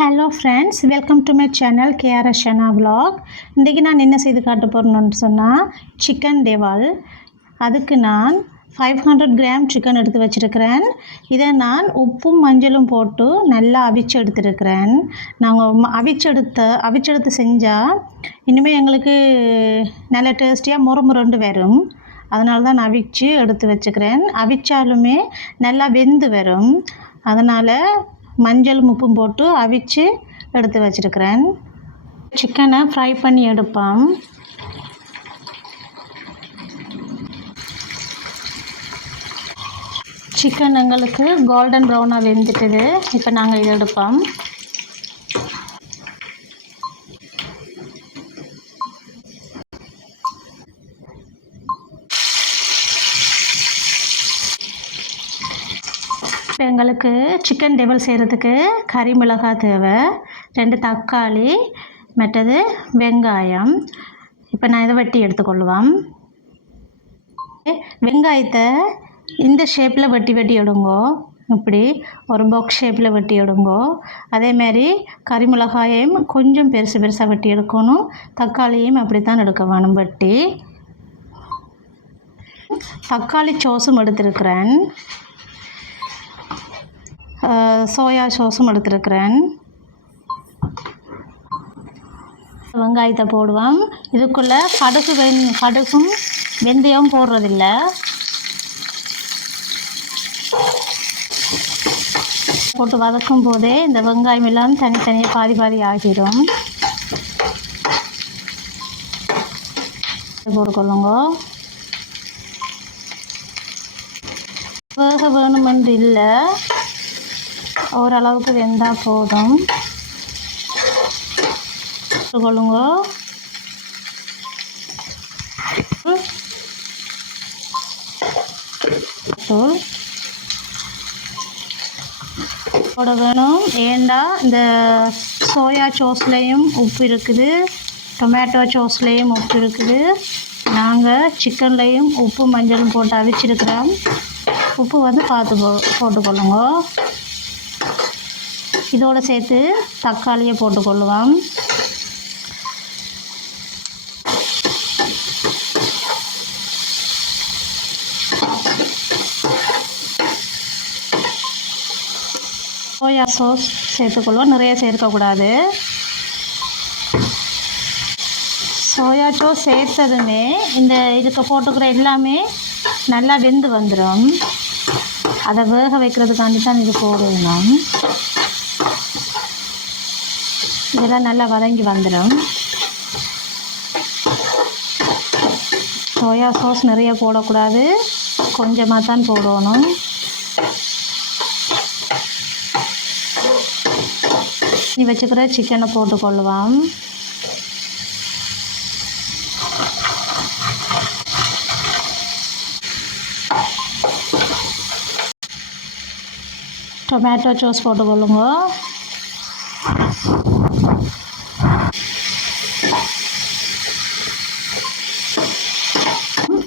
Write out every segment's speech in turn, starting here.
Hello friends, welcome to my channel KRS Shana vlog. இன்றைக்கி நான் என்ன செய்து காட்ட போகிறேன்னு சொன்னால் சிக்கன் டெவால். அதுக்கு நான் 500 கிராம் சிக்கன் எடுத்து வச்சுருக்கிறேன். இதை நான் உப்பும் மஞ்சளும் போட்டு நல்லா அவிச்சு எடுத்துருக்கிறேன். நாங்கள் அவிச்செடுத்து செஞ்சால் இனிமேல் எங்களுக்கு நல்ல டேஸ்டியாக முறுமுறுண்டு வரும். அதனால தான் நான் அவிச்சு எடுத்து வச்சுக்கிறேன். அவிச்சாலுமே நல்லா வெந்து வரும். அதனால் மஞ்சள் உப்பும் போட்டு அவிச்சு எடுத்து வச்சுருக்கிறேன். சிக்கனை ஃப்ரை பண்ணி எடுப்போம். சிக்கன் எங்களுக்கு கோல்டன் ப்ரௌனாக வெந்துட்டுது. இப்போ நாங்கள் இதை எடுப்போம். இப்போ எங்களுக்கு சிக்கன் டெவல் செய்கிறதுக்கு கறி மிளகாய் தேவை, 2 தக்காளி, மற்றது வெங்காயம். இப்போ நான் இதை வெட்டி எடுத்துக்கொள்ளுவோம். வெங்காயத்தை இந்த ஷேப்பில் வெட்டி எடுங்கோ. இப்படி ஒரு பாக்ஸ் ஷேப்பில் வெட்டி எடுங்கோ. அதேமாரி கறி மிளகாயையும் கொஞ்சம் பெருசாக வெட்டி எடுக்கணும். தக்காளியும் அப்படி தான் எடுக்க வேணும் வெட்டி. தக்காளி சோஸும் எடுத்துருக்கிறேன். சோயா சாஸும் எடுத்துருக்கிறேன். வெங்காயத்தை போடுவோம். இதுக்குள்ளே கடுகும் வெந்தயம் போடுறதில்ல. போட்டு வதக்கும் போதே இந்த வெங்காயம் எல்லாம் தனித்தனியாக பாதி ஆகிடும். போட்டுக்கொள்ளுங்க. வேக வேணுமென்று இல்லை, ஓரளவுக்கு வெந்தால் போதும். கொள்ளுங்க. தூள் போட வேணும். ஏண்டா இந்த சோயா சாஸ்லேயும் உப்பு இருக்குது, டொமேட்டோ சாஸ்லேயும் உப்பு இருக்குது. நாங்கள் சிக்கன்லேயும் உப்பு மஞ்சளும் போட்டு அவிச்சிருக்கிறோம். உப்பு வந்து பார்த்து போட்டுக்கொள்ளுங்க. இதோடு சேர்த்து தக்காளியை போட்டுக்கொள்ளுவோம். Soya sauce சேர்த்துக்கொள்வோம். நிறைய சேர்க்கக்கூடாது. சோயா சாஸ் சேர்த்ததுமே இதுக்கு போட்டுக்கிற எல்லாமே நல்லா வெந்து வந்துடும். அதை வேக வைக்கிறதுக்காண்டி தான் இது போடணும். இதெல்லாம் நல்லா வதங்கி வந்துடும். சோயா சாஸ் நிறைய போடக்கூடாது, கொஞ்சமாக தான் போடணும். நீ வச்சுக்கிற சிக்கனை போட்டுக்கொள்ளுவோம். டொமேட்டோ சாஸ் போட்டுக்கொள்ளுங்க.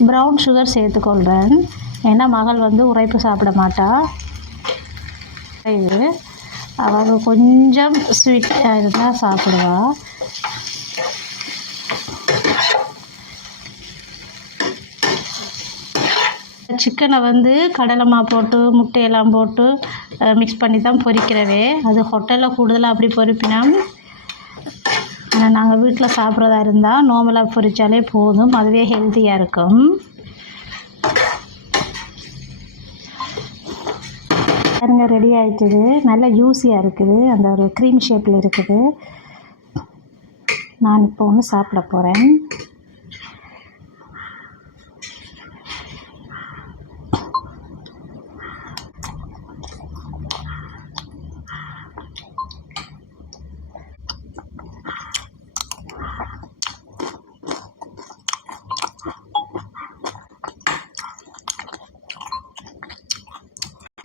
ப்ரௌன் சுகர் சேர்த்துக்கொள்கிறேன். ஏன்னா மகள் வந்து உரைப்பு சாப்பிட மாட்டா. இது அவள் கொஞ்சம் ஸ்வீட்டாக இருந்தால் சாப்பிடுவா. சிக்கனை வந்து கடலைமா போட்டு முட்டையெல்லாம் போட்டு மிக்ஸ் பண்ணி தான் பொரிக்கிறவே. அது ஹோட்டலில் கூடுதலாக அப்படி பொரிப்பினா. ஆனால் நாங்கள் வீட்டில் சாப்பிட்றதா இருந்தால் நார்மலாக பொரித்தாலே போதும். அதுவே ஹெல்த்தியாக இருக்கும். பாருங்க, ரெடி ஆகிட்டுது. நல்லா ஜூஸியாக இருக்குது. அந்த ஒரு க்ரீம் ஷேப்பில் இருக்குது. நான் இப்போ ஒன்று சாப்பிட போகிறேன்.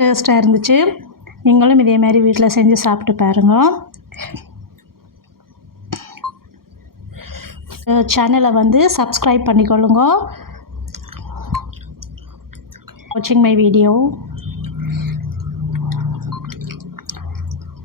டேஸ்ட்டாக இருந்துச்சு. நீங்களும் இதே மாதிரி வீட்டில் செஞ்சு சாப்பிட்டு பாருங்க. சேனலை வந்து சப்ஸ்கிரைப் பண்ணிக்கொள்ளுங்க. வாட்சிங் மை வீடியோ.